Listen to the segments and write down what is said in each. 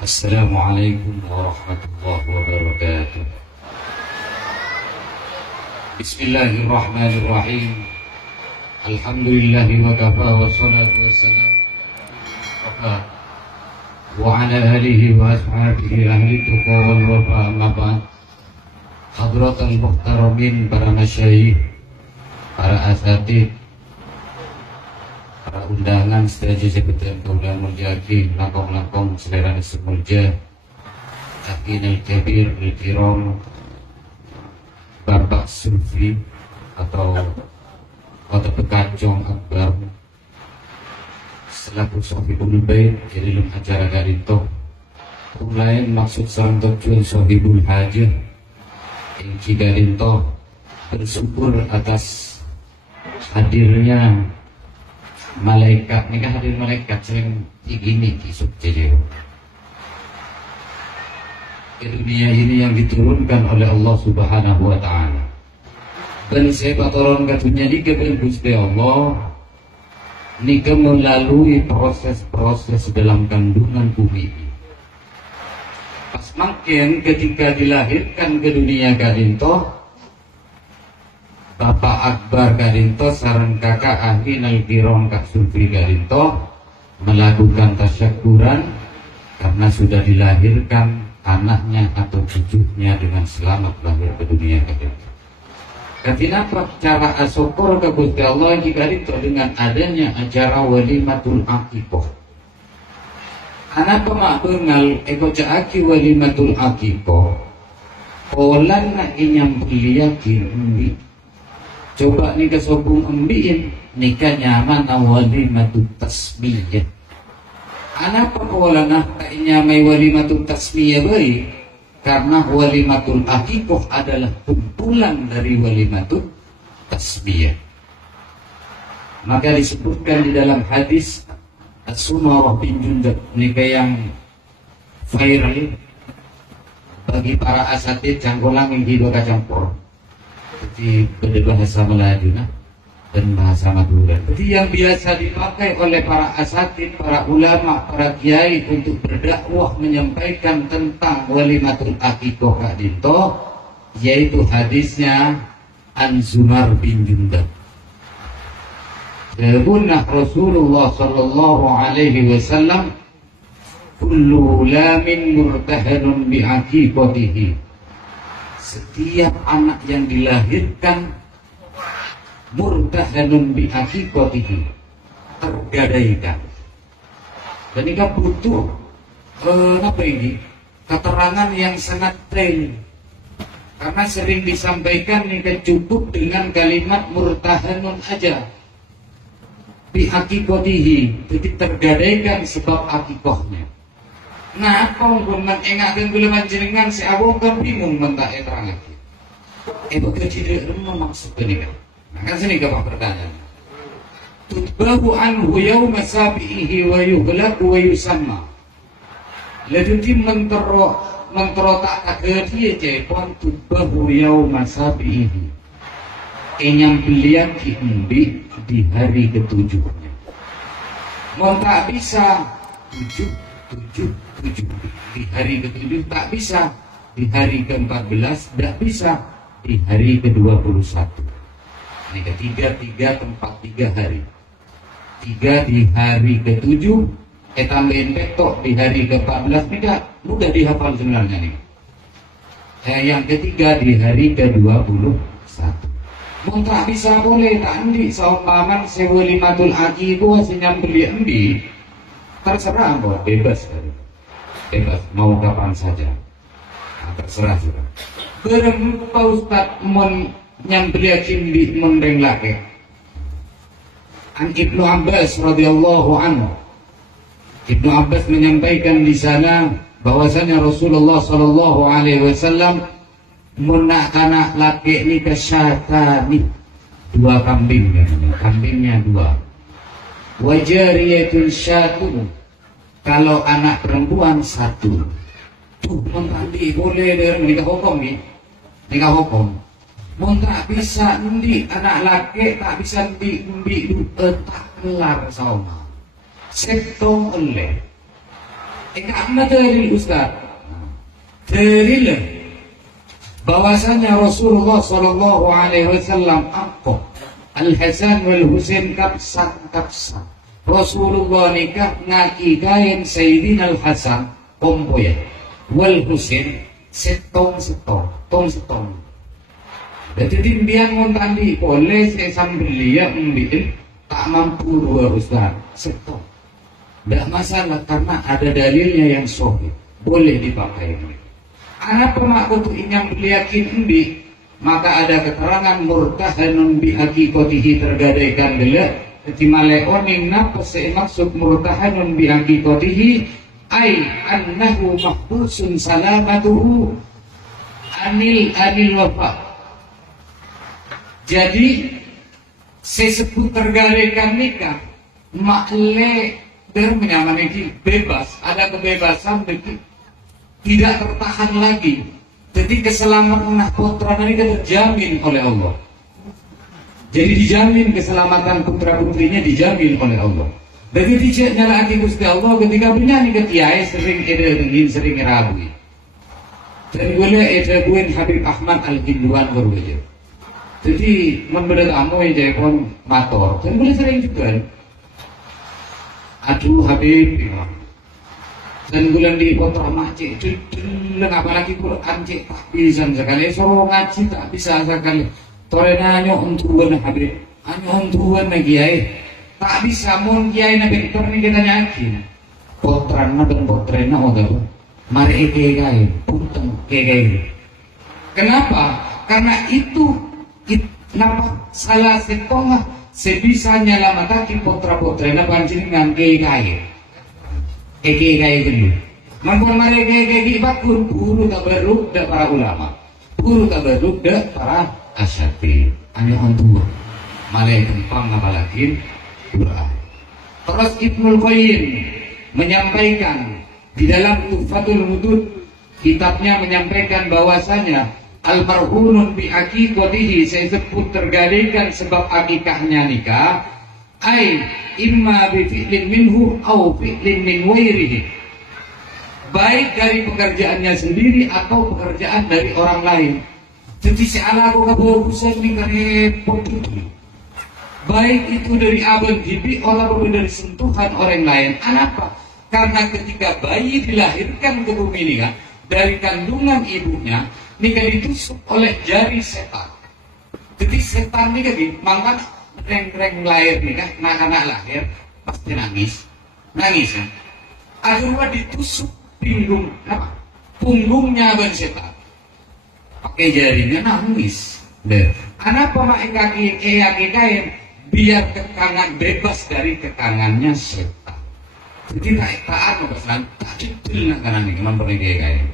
Assalamualaikum warahmatullahi wabarakatuh. Bismillahirrahmanirrahim. Alhamdulillahi wa kafa wa salatu wassalam wa ala alihi wa ashabihi ahli tuqa wal wafa, amma ba'd. Hadratul muhtaramin, para masyayikh, para asatid, para undangan sedaja sebutan kaulan muljaki, langkong-langkong selera semulja, akin al-kabir al-kiram, Bapak Sufi atau Kota Bekacong Akbar selaku Sohibul Bait di dalam acara Garinto. Lain maksud sarang tujuan Sohibul Hajah Inci Garinto bersyukur atas hadirnya malaikat. Ini kan hadir malaikat sering tinggi kisuk jadi ke dunia ini yang diturunkan oleh Allah Subhanahu wa Ta'ala. Dan saya turun ke dunia ini kepada Gusti Allah, ini melalui proses-proses dalam kandungan bumi ini. Pas makin ketika dilahirkan ke dunia Kadinto, Bapak Akbar Kadinto sareng kakak Ahin al-Kiram Kak Sufi Kadinto melakukan tasyakuran karena sudah dilahirkan anaknya atau cucunya dengan selamat lahir ke dunia Kadinto. Kenapa cara asyukur ke Gusti Allah jika itu dengan adanya acara walimatul aqiqah. Anak pemak bengal eko caaki walimatul aqiqah. Olan na inyam beliakin embi. Coba nika sobung embiin nika nyaman walimatul tasmiyah. Anak pekola nah inyamai walimatul tasmiyah baik. Karena walimatul aqiqah adalah kumpulan dari walimatul tasbiyah. Maka disebutkan di dalam hadis As-Sumarah bin Jundab, nikah yang viral bagi para asatid cangkolang yang hidup campur. Jadi berbahasa Melayu dan bahasa Madura. Jadi yang biasa dipakai oleh para asatid, para ulama, para kiai untuk berdakwah menyampaikan tentang walimatul aqiqah Kadinto, yaitu hadisnya An Zumar bin Jundab. Berbunah Rasulullah sallallahu alaihi wasallam, kullu lamin murtahanun bi aqiqatihi. Setiap anak yang dilahirkan murtahanun bi aqiqatihi, tergadaikan. Dan ini kan butuh keterangan yang sangat detail, karena sering disampaikan ini cukup dengan kalimat murtahanun aja, bi aqiqatihi, jadi tergadaikan sebab aqiqahnya. Nah, apa ngomong engakeun kula panjenengan si abang kan bingung mentak terang lagi. Bekerja di rumah maksudnya ini kan. Nah kan sini gampang pertanyaan. Tutbahu anhu yawma sabihi wa yuhlaq wa yusamma. Lalu mentero tak dia cepon tutbahu yawma sabihi. Enyam belian diembi di hari ketujuhnya. Mau tak bisa tujuh di hari ketujuh, tak bisa di hari ke-14, tak bisa di hari ke-21. Ini ketiga tempat 3 hari. 3 di hari ke-7, tambahin petok di hari ke-14, tidak mudah dihafal sebenarnya nih. Yang ketiga di hari ke-21. Mau tak bisa boleh tak endi saumpaman sewalimatul aqiqah sinyam beli embi. Terserah bahwa bebas mau kapan saja. Nah, terserah juga. Berempa Ustaz nyambeli cimbi mendeng laki. An Ibnu Abbas radhiyallahu anhu. Ibnu Abbas menyampaikan di sana bahwasanya Rasulullah sallallahu alaihi wasallam menak-anak laki ini kesyatani, 2 kambingnya 2. Wajariyatul syatu, kalau anak perempuan 1. Tuh nanti boleh dari nikah hukum nih, nikah hukum. Mau tak bisa ndi anak laki tak bisa ndi tak kelar sama. Setong oleh Karena dari Ustaz, darilah bahwasanya Rasulullah Shallallahu Alaihi Wasallam aku Al Hasan wal Husain kapsan. Rasulullah nikah ngakidain Sayyidina Al Hasan kompoya wal Husain setong. Jadi timbian ngontandi boleh saya sambil lihat ambil tak mampu dua Ustaz setong. Tidak masalah karena ada dalilnya yang sahih, boleh dipakai. Apa maksud yang yakin ini? Maka ada keterangan murtahanun bi haqiqatihi tergadaikan dulu. Jadi maleoning napa maksud murtahanun bi haqiqatihi ai annahu mahbusun salamatuhu anil wafa. Jadi saya sebut tergadaikan nikah makle dan menyamai bebas, ada kebebasan tidak tertahan lagi. Jadi keselamatan anak putra ini terjamin oleh Allah. Jadi dijamin keselamatan putra putrinya dijamin oleh Allah. Jadi tidak nyala Gusti Allah ketika penyanyi ketiai sering edengin sering rabui. Dan boleh edaguin Habib Ahmad Al-Hinduan berwujud. Jadi memberi tamu yang jadi pun mator. Dan boleh sering juga. Aduh Habib, dan bulan di kota macet, apalagi Quran cek tak bisa sekali, suruh ngaji tak bisa sekali. Torenanya untuan Habib, hanya untuan lagi ya, tak bisa mau kiai nabi torni kita yakin. Potran dan potrena udah, mari kiai, punteng kiai. Kenapa? Karena itu kenapa salah setengah sebisa nyelamatkan potra-potrena pancingan kiai. Kiai dulu. Mampu mereka kiai bakun buru tabarruk dak para ulama. Buru tabarruk dak para asyafi. Hanya untuk malaikat kempang apalagi Quran. Terus Ibnul Qayyim menyampaikan di dalam Tuhfatul Wudud kitabnya menyampaikan bahwasanya al-marhunun bi aqiqatihi saya sebut tergadaikan sebab akikahnya nikah ai imma bi fi'lin minhu au fi'lin min wairihi, baik dari pekerjaannya sendiri atau pekerjaan dari orang lain. Jadi seala aku kebagusan ini repot itu, baik itu dari abang bibi ataupun dari sentuhan orang lain. Kenapa? Karena ketika bayi dilahirkan ke bumi ini kan, dari kandungan ibunya nikah ditusuk oleh jari setan. Jadi setan nikah di mangkat reng lahir nikah, anak lahir pasti nangis ya. Akhirnya ditusuk punggungnya ban setan, pakai jarinya nangis. Kenapa mak kaki kain biar kekangan bebas dari kekangannya setan. Jadi taat pesan tak detail kanan ini memberi kain.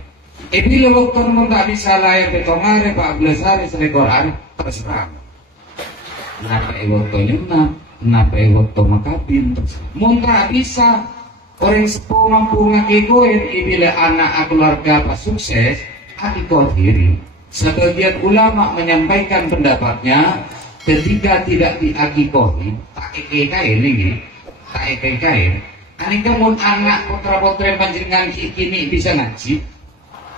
Ini lo waktu mau tak bisa lahir betongare 14 hari selekor hari terserah. Kenapa waktunya kenapa waktu makabin terserah. Mau tak bisa orang sepuh mampu ngakikoin bila anak keluarga pas sukses akikot diri. Sebagian ulama menyampaikan pendapatnya ketika tidak diakikohi tak kain ini tak kain. Anika mau anak putra-putra panjenengan kini bisa ngaji.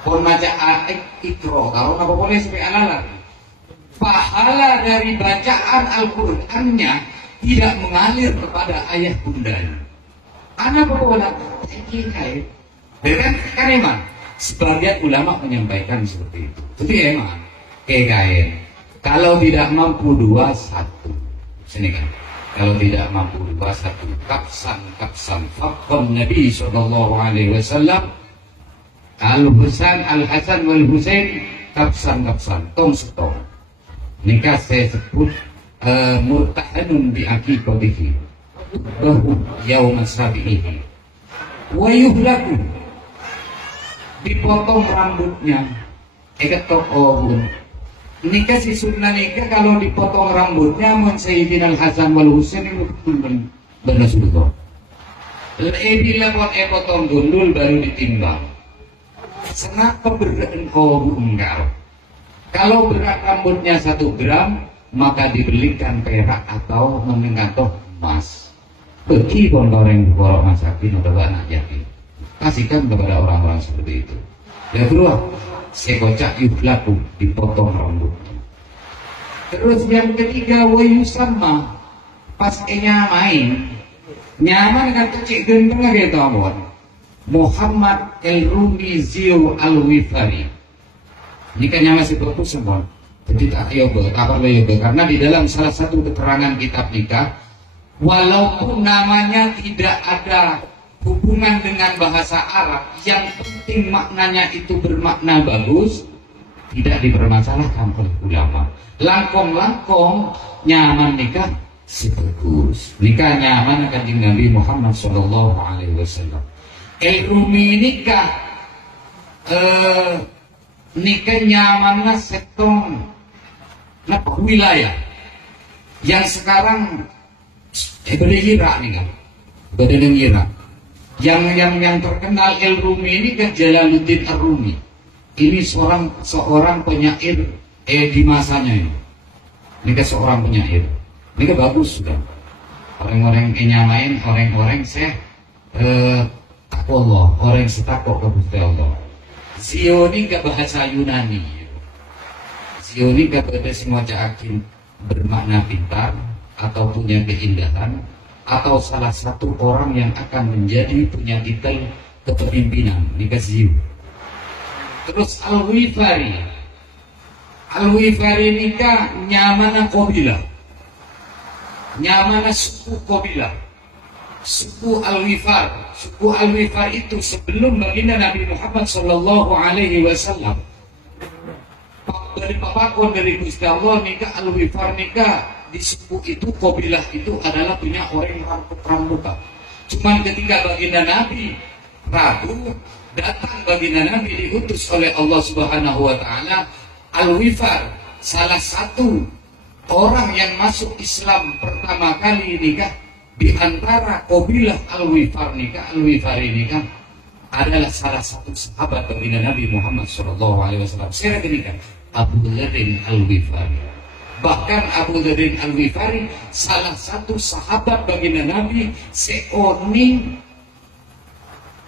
Pun maca ikro, kalau apa boleh sampai alala. Pahala dari bacaan Al-Qur'annya tidak mengalir kepada ayah bundanya. Anak boleh kait. Kan emang sebagian ulama menyampaikan seperti itu. Jadi emang kain. Kalau tidak mampu 2 1. Sini kan. Kalau tidak mampu 2 1. Kapsan. Fakon Nabi Sallallahu Alaihi Wasallam. Al-Hasan wal Husain kapsan tong setong. Nikah saya sebut murtahanun bi aqiqatihi bahu yaum sabihi wa yuhlaku, dipotong rambutnya ketok nikah si sunnah nikah kalau dipotong rambutnya mun Sayyidina Al-Hasan wal Husain itu benar sudah. Bila potong gundul baru ditimbang. Sengat keberadaan enggak. Kalau berat rambutnya 1 gram, maka dibelikan perak atau menengatoh emas. Bagi pondoreng borok masakin udah anak yakin. Kasihkan kepada orang-orang seperti itu. Yang kedua, sekocak yuhlaku, dipotong rambut. Terus yang ketiga, wayusamma, pas nyamain, nyaman kan kecil gendeng gitu abon. Muhammad El-Rumi Zio Al-Wifari. Ini kan yang masih bagus semua. Jadi tak yobe, kabar yobe. Karena di dalam salah satu keterangan kitab nikah, walaupun namanya tidak ada hubungan dengan bahasa Arab, yang penting maknanya itu bermakna bagus, tidak dipermasalahkan oleh ulama. Langkong-langkong nyaman nikah sebagus. Nikah nyaman kanjeng Nabi Muhammad sallallahu alaihi wasallam. El-Rumi nikah nikah nyamannya setong napa wilayah yang sekarang berdiri nih kan, berdiri yang terkenal El-Rumi ini kan Jalaluddin Ar-Rumi. Ini seorang penyair di masanya ini. Ini kan seorang penyair. Ini kan bagus sudah. Orang-orang yang nyamain, orang-orang takwa, orang yang setakwa kepada Allah. Zioni ke bahasa Yunani. Zioni ke pada semua akin bermakna pintar atau punya keindahan, atau salah satu orang yang akan menjadi punya titel kepemimpinan. Nikah Ziu. Terus Al-Wifari. Al-Wifari nikah nyamana kabilah. Nyamana suku kabilah. Suku Al-Wifar. Suku Al-Wifar itu sebelum baginda Nabi Muhammad sallallahu alaihi wasallam dari papakon dari Gusti Allah nikah Al-Wifar nikah di suku itu, kabilah itu adalah punya orang pramuka. Cuman ketika baginda Nabi ragu, datang baginda Nabi diutus oleh Allah Subhanahu wa taala, Al-Wifar salah satu orang yang masuk Islam pertama kali nikah di antara kabilah Al-Wifar nikah. Al-Wifar ini kan adalah salah satu sahabat baginda Nabi Muhammad SAW. Saya nikah Abu Dharin Al-Wifari. Bahkan Abu Dharin Al-Wifari salah satu sahabat baginda Nabi seoning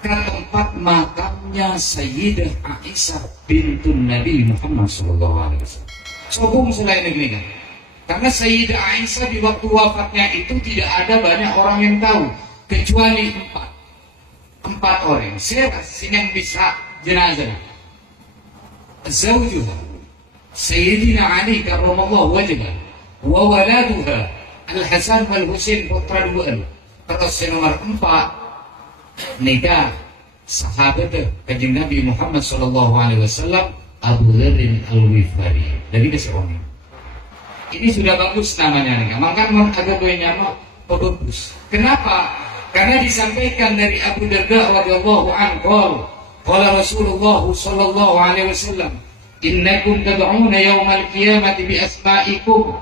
ke tempat makamnya Sayyidah Aisyah bintun Nabi Muhammad SAW. Sobong selain ini kan. Karena Sayyidah Aisyah di waktu wafatnya itu tidak ada banyak orang yang tahu, kecuali empat orang. Siapa yang bisa jenazah? Zawjuha Sayyidina Ali karramallahu wajhah wa waladuha Al-Hasan wal Husain putra dua. Terus yang nomor 4 nikah sahabat kanjeng Nabi Muhammad sallallahu alaihi wasallam Abu Dharin Al-Wifari. Dari seorang ini sudah bagus namanya nih. Maka agak banyak bagus. Kenapa? Karena disampaikan dari Abu Darda radhiyallahu anhu, qala Rasulullah sallallahu alaihi wasallam, innakum tad'una yaumal qiyamati bi asma'ikum.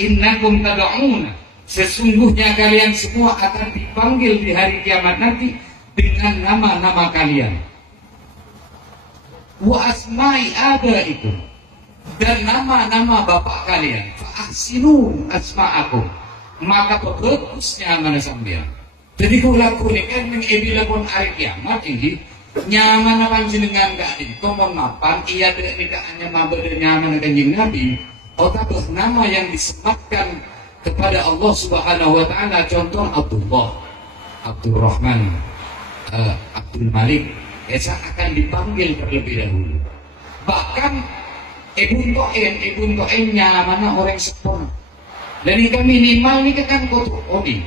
Innakum tad'una, sesungguhnya kalian semua akan dipanggil di hari kiamat nanti dengan nama-nama kalian. Wa asma'i abaikum, dan nama-nama bapak kalian. Fa'ahsinu asma'akum, maka bagusnya mana sampean. Jadi kula kunikan mengibila pun hari kiamat ini nyaman panjenengan gak dikomon mapan iya tidak hanya mabada nyaman kanjeng Nabi, otak nama yang disematkan kepada Allah Subhanahu wa taala. Contoh Abdullah, Abdurrahman, Abdul Malik, akan dipanggil terlebih dahulu. Bahkan Ibn To'en nyaman orang sempurna. Dan itu minimal nih kan kotu odi.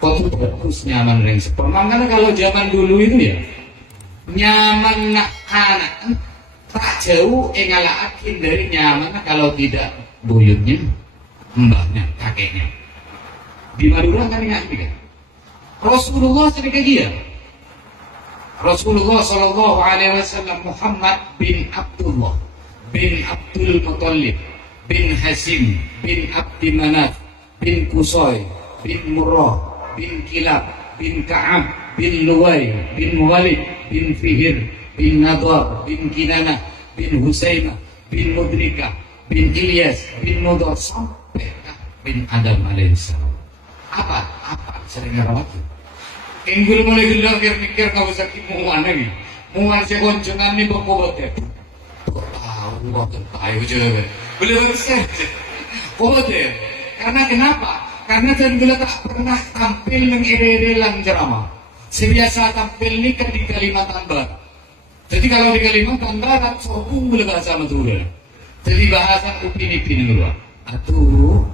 Kotu bagus nyaman orang sempurna. Karena kalau zaman dulu itu ya nyaman anak tak jauh ngalaakin dari nyaman kalau tidak buyutnya, mbahnya, kakeknya. Di Madura kan ingat kan? Rasulullah sedikit dia. Rasulullah Shallallahu Alaihi Wasallam Muhammad bin Abdullah bin Abdul Muttalib bin Hasim bin Abdi Manaf bin Qusay bin Murrah bin Kilab bin Ka'ab bin Luwai bin Walid bin Fihir bin Nadar bin Kinanah bin Husainah bin Mudrika bin Ilyas bin Mudar sampai bin Adam alaihissalam. Apa sering rawat Kenggul mulai gila mikir kau sakit muan lagi. Muan saya koncengan nih bapak ya. Tahu waktu tahu juga. Boleh bersih. Kote. Karena kenapa? Karena Tenggula tak pernah tampil mengere-erelan ceramah. Sebiasa tampil ni kan di Kalimantan Barat. Jadi kalau di Kalimantan Barat, sokong boleh bahasa Madura. Jadi bahasa upin-ipin dulu. Atuh.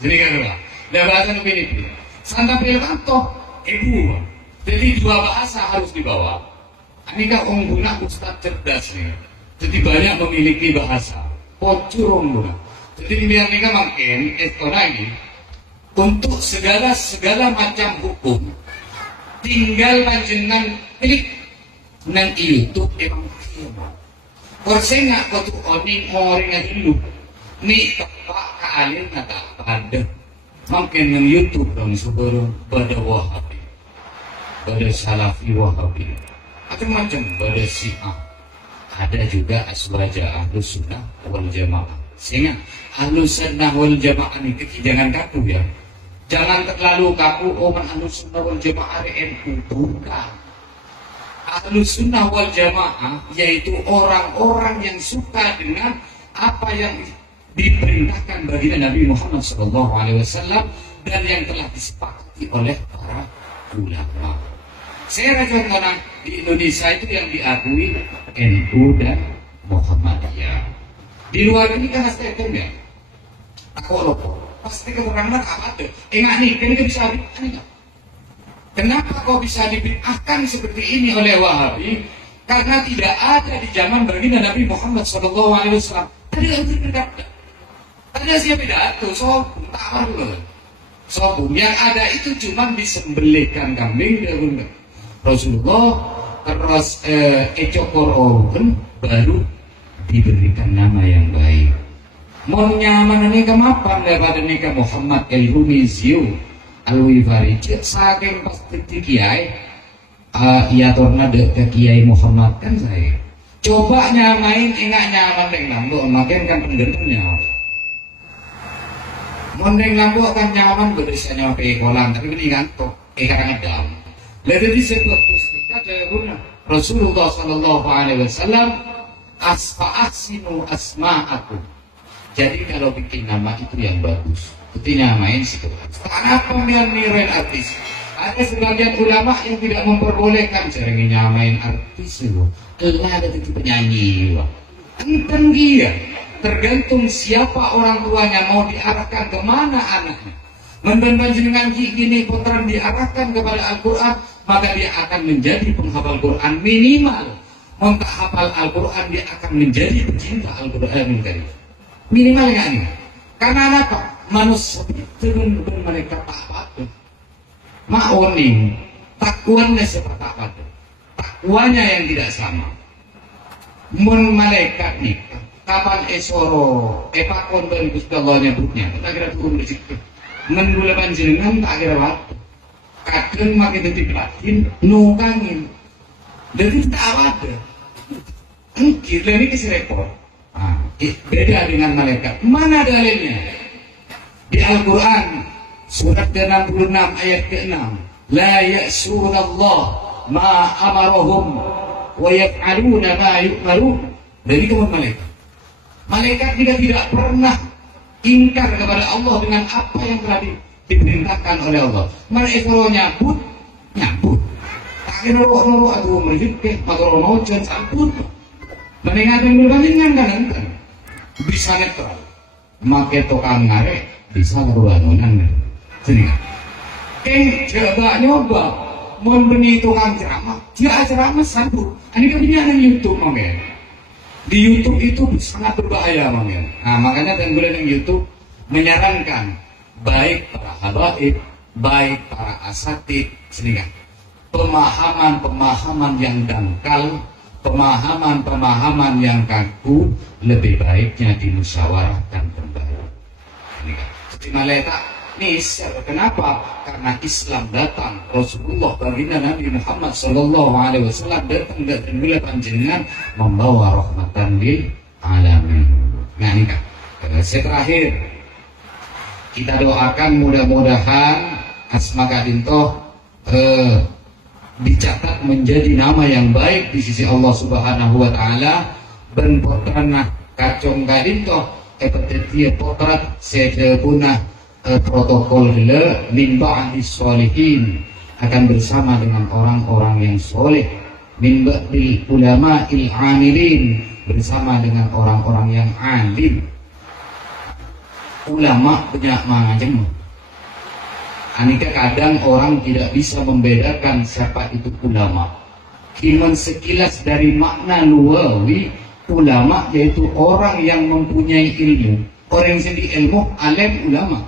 Jadi kan dulu. Dan bahasa upin-ipin. Santampil kantor, ibu. Jadi dua bahasa harus dibawa. Ini kan orang guna ustaz cerdas nih. Jadi banyak memiliki bahasa. Pocurong guna. Jadi biar mereka makin ini untuk segala macam hukum tinggal panjenengan klik nang YouTube emang kira. Korsenya kau tuh oning orang hidup ni tepak kaalin nata pada makin nang YouTube dong sebelum pada Wahabi, pada Salafi Wahabi, atau macam pada Syiah. Ada juga aswaja Ahlus Sunnah wal Jamaah. Sehingga Ahlus Sunnah wal Jamaah ini jangan kaku ya. Jangan terlalu kaku Ahlus Sunnah wal Jamaah NU, bukan. Ahlus Sunnah wal Jamaah yaitu orang-orang yang suka dengan apa yang diperintahkan bagi Nabi Muhammad SAW dan yang telah disepakati oleh para ulama. Saya contohnya di Indonesia itu yang diakui NU dan Muhammadiyah. Di luar ini kan STM ya. Aku lupa. Pasti keterangan apa tuh? Enggak nih, kan bisa dibid'ahkan. Kenapa kok bisa dibid'ahkan seperti ini oleh Wahabi? Karena tidak ada di zaman baginda Nabi Muhammad SAW. Tadi ada pidato. Ada siapa pidato? Sobung, tak perlu. Sobung yang ada itu cuma disembelihkan kambing dahulu. Rasulullah terus ecokorohen baru diberikan nama yang baik. Mau nyaman ini kemapan daripada nikah Muhammad El-Rumizio Al-Wifari saking pasti kiai iya torna dek kiai Muhammad kan saya coba nyamain enggak nyaman deng nambok makin kan pendengarnya mondeng nambok kan nyaman berisanya pakai kolam tapi ini ngantuk karang edam lalu di sebuah pustika dari guna Rasulullah SAW asfa'asinu asma'akum. Jadi kalau bikin nama itu yang bagus, itu nyamain sih. Kenapa nyamirin artis? Ada sebagian ulama yang tidak memperbolehkan cara nyamain artis itu. Allah ada itu penyanyi. Entah dia. Tergantung siapa orang tuanya mau diarahkan kemana anaknya. Mendengar gini putaran diarahkan kepada Al-Quran, maka dia akan menjadi penghafal Quran minimal. Untuk hafal Al-Quran dia akan menjadi pecinta Al-Quran minimal nggak nih? Karena apa? Manusia itu mereka tak patut. Ma'oning takwannya seperti apa? Takwanya yang tidak sama. Mun malaikat nih, kapan esoro, pakon dan Gusti Allah nyebutnya, tak kira turun di situ. Mendula panjenengan tak kira waktu. Kadang makin detik batin nungkangin. Jadi tak ada. Gila ini kisah repot. Beda dengan malaikat. Mana dalilnya? Di Al-Quran surat ke-66 ayat ke-6. La ya'sunallah ma amarahum wa yaf'aluna ma yu'marun. Dari kepada malaikat. Malaikat juga tidak pernah ingkar kepada Allah dengan apa yang telah diperintahkan oleh Allah. Malaikat kalau nyambut. Tak kira roh atau merjukeh atau nojon sambut. Meninggalkan berbandingan kan bisa netral, make tukang ngaret bisa berbangunan sini. Coba nyoba, mau beni tukang ceramah, dia ceramah sambut. Ini kan dia ada YouTube mungkin. Di YouTube itu sangat berbahaya mungkin. Nah makanya dan gue yang YouTube menyarankan baik para habaib, baik para asatid, sini kan. Pemahaman yang dangkal. Pemahaman yang kaku lebih baiknya dimusyawarahkan kembali. Jadi malaikat nisir. Kenapa? Karena Islam datang. Rasulullah baginda Nabi Muhammad SAW datang dan mulai panjenengan membawa rahmatan lil alamin. Nah ini kan. Terakhir kita doakan mudah-mudahan Asma Kadintoh dicatat menjadi nama yang baik di sisi Allah Subhanahu wa taala. Ben potranah kacong karinto epetetia potrat sedebuna protokol le min ba'di sholihin, akan bersama dengan orang-orang yang soleh, min ba'dil ulama il amilin, bersama dengan orang-orang yang alim. Ulama banyak macam. Anika kadang orang tidak bisa membedakan siapa itu ulama. Cuman sekilas dari makna luawi, ulama yaitu orang yang mempunyai ilmu. Orang yang sendiri ilmu, alim, ulama.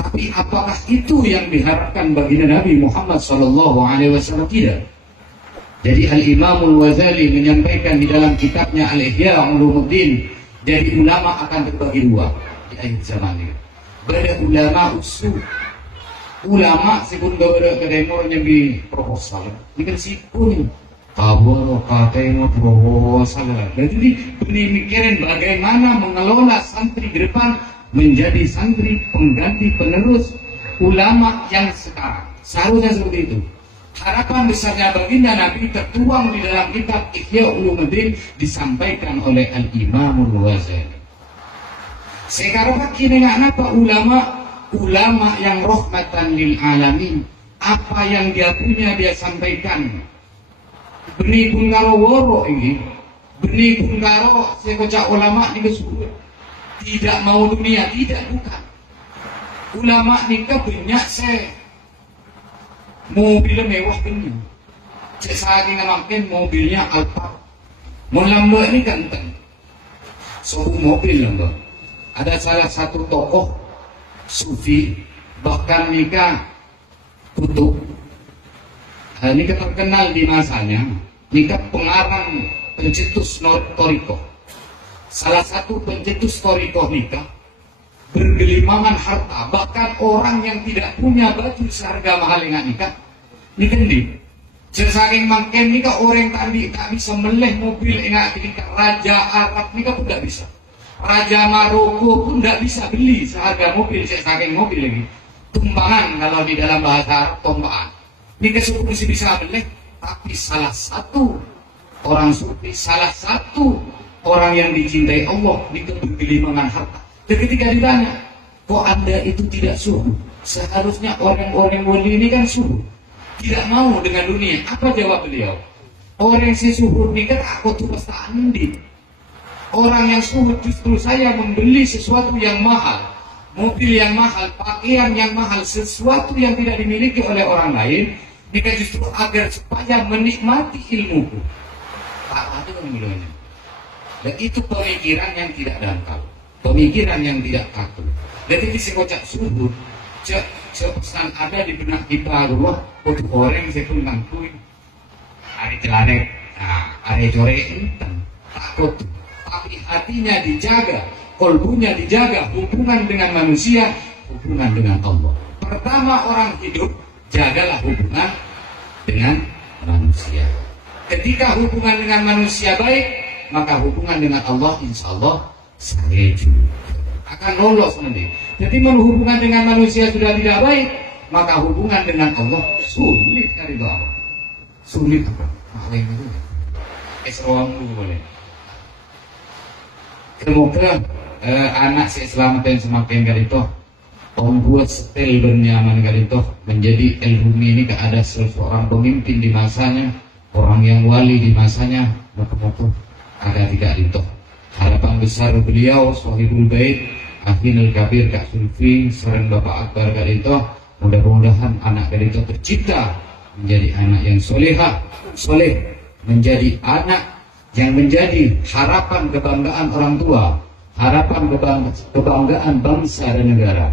Tapi apakah itu yang diharapkan baginda Nabi Muhammad SAW? Tidak. Jadi Al-Imamul Ghazali menyampaikan di dalam kitabnya Al-Ihya Ulumuddin, jadi ulama akan terbagi dua di akhir zaman ini. Pada ulama usul, ulama sekunda pada kedemor yang di proposal. Ini kan sipun, kabur katanya proposal. Jadi ini mikirin bagaimana mengelola santri ke depan menjadi santri pengganti penerus ulama yang sekarang. Seharusnya seperti itu. Harapan besarnya baginda Nabi tertuang di dalam kitab Ihya Ulumuddin disampaikan oleh Al-Imamul Ghazali. Sekarang kini apa ulama yang rahmatan lil alamin, apa yang dia punya dia sampaikan. Benih pun kalau woro ini, benih pun kalau sekocak ulama ini kesuruh tidak mau dunia, tidak, bukan. Ulama ini banyak mobil mewah ini. Cek saking makin mobilnya Alphard. Mau lambat ini ganteng. Sobu mobil lambat. Ada salah satu tokoh sufi, bahkan nikah kutub. Nikah terkenal di masanya. Nikah pengarang pencetus torikoh. Salah satu pencetus torikoh nikah bergelimangan harta, bahkan orang yang tidak punya baju seharga mahal ingat nikah di saking makin nikah orang tadi tak bisa meleh mobil ingat nikah. Raja Arab nikah pun tidak bisa, Raja Maroko pun tidak bisa beli seharga mobil, saking mobil lagi tumbangan, kalau di dalam bahasa Arab tombaan. Nikah suku mesti bisa meleh, tapi salah satu orang sufi, salah satu orang yang dicintai Allah nikah bergelimangan harta. Dan ketika ditanya, kok Anda itu tidak suruh? Seharusnya orang-orang wali ini kan suruh, tidak mau dengan dunia. Apa jawab beliau? Orang yang suruh ini kan aku tuh pasti andi. Orang yang suruh justru saya membeli sesuatu yang mahal, mobil yang mahal, pakaian yang mahal, sesuatu yang tidak dimiliki oleh orang lain. Ini justru agar supaya menikmati ilmuku. Tak ada yang bilangnya. Dan itu pemikiran yang tidak dangkal, pemikiran yang tidak kaku. Jadi si kocak subuh, pesan ada di benak kita bahwa untuk orang saya pun ngangkuin hari celanet, hari core enten takut, tapi hatinya dijaga, kolbunya dijaga, hubungan dengan manusia, hubungan dengan Allah. Pertama orang hidup, jagalah hubungan dengan manusia. Ketika hubungan dengan manusia baik, maka hubungan dengan Allah insya Allah saya juga akan lolos nanti. Jadi hubungan dengan manusia sudah tidak baik, maka hubungan dengan Allah sulit kali itu apa? Sulit apa? Paling itu. Esrawang dulu boleh. Semoga anak saya selamat dan semakin kali itu membuat setel bernyaman kali itu menjadi ilmu ini ada seseorang pemimpin di masanya, orang yang wali di masanya, betul-betul ada tidak itu. Harapan besar beliau Sohibul Bait Ahinul Kabir Kak Sulfi sering Bapak Akbar kali itu, mudah-mudahan anak kali itu tercipta menjadi anak yang soleh, menjadi anak yang menjadi harapan kebanggaan orang tua, harapan kebanggaan bangsa dan negara.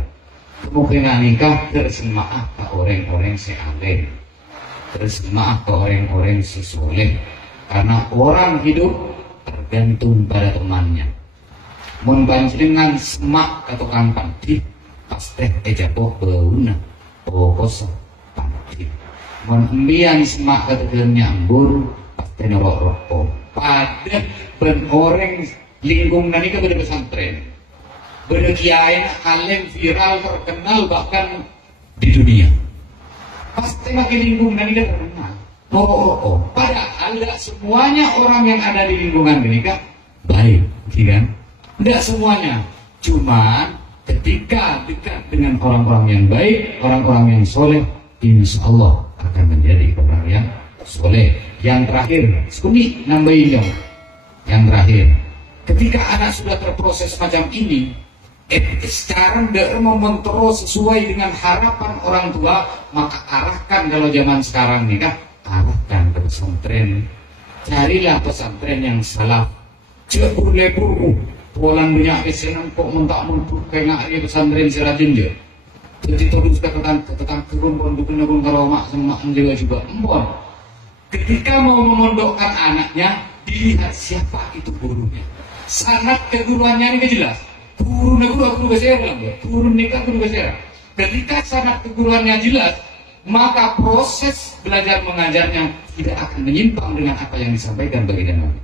Kemungkinan nikah tersemak ke orang-orang sealim, tersemak ke orang-orang sesoleh, karena orang hidup tergantung pada temannya. Mun panjenengan semak atau kampan di pasti eja pohon pokoso panti. Mun embian semak atau nyambur pasti nerok-rokok. Pada ben orang lingkungan ini kepada pesantren, berkiai alim viral terkenal bahkan di dunia. pasti makin lingkungan ini pernah. Padahal tidak semuanya orang yang ada di lingkungan menikah baik, kan? Tidak semuanya. Cuma ketika dekat dengan orang-orang yang baik, orang-orang yang soleh, insya Allah akan menjadi orang yang soleh. Yang terakhir, sekuni nambahin dong. Yang terakhir, ketika anak sudah terproses macam ini, sekarang tidak mengontrol sesuai dengan harapan orang tua, maka arahkan kalau zaman sekarang nih kah, arahkan ke pesantren. Carilah pesantren yang salah. Jebur lebur, polan banyak kesenang kok mentak-mentuk kayak ngak pesantren serajin dia. Jadi terus ketekan turun pondok karomak sama juga empon. Ketika mau memondokkan anaknya, dilihat siapa itu gurunya. Sanad keguruannya ini jelas. Guru besar lah, guru nikah guru besar. Ketika sanad keguruannya jelas, maka proses belajar mengajarnya tidak akan menyimpang dengan apa yang disampaikan bagi dan bagi.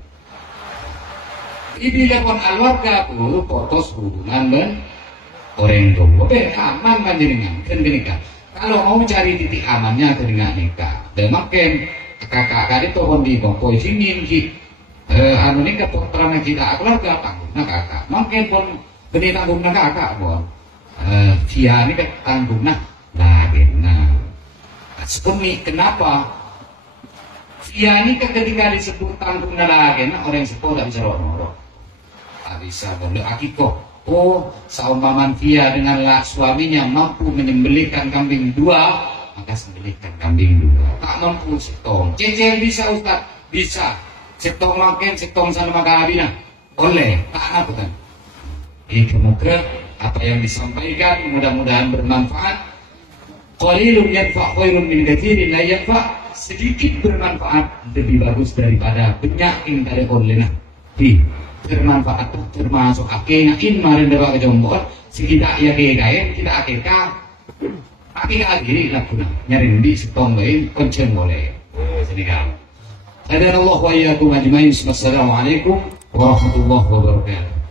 Ini dapat keluarga guru potos hubungan ben orang tua. Aman panjenengan kan nikah. Kalau mau cari titik amannya dengan nikah, dan makin kakak itu pun di bongkoi sini ki. Anu nikah putra kita keluarga tanggung kakak. Makin pun beni tanggung kakak pun. Dia ini tanggung lagi Sekumi kenapa? Dia ini ketika disebut tanggung lagi orang yang sepuluh tak bisa lorong. Tak bisa boleh akikoh. Oh, saumpaman dia dengan suaminya mampu menyembelihkan kambing 2, maka sembelihkan kambing 2. Tak mampu setong. Cecil bisa Ustaz? Bisa. Setong makin, setong sana maka habina. Boleh. Tak apa kan? Semoga apa yang disampaikan mudah-mudahan bermanfaat. Qalilun yanfa' khairun min katsirin la yanfa'. Sedikit bermanfaat lebih bagus daripada banyak yang tak ada oleh bermanfaat termasuk akhirnya marin dapat kejombor sekitar ya kayak kita akhirnya akhiri lah guna nyari di setong lain koncen boleh sedikit. Hadanallahu wa iyyakum ajmain. Wassalamualaikum warahmatullahi wabarakatuh.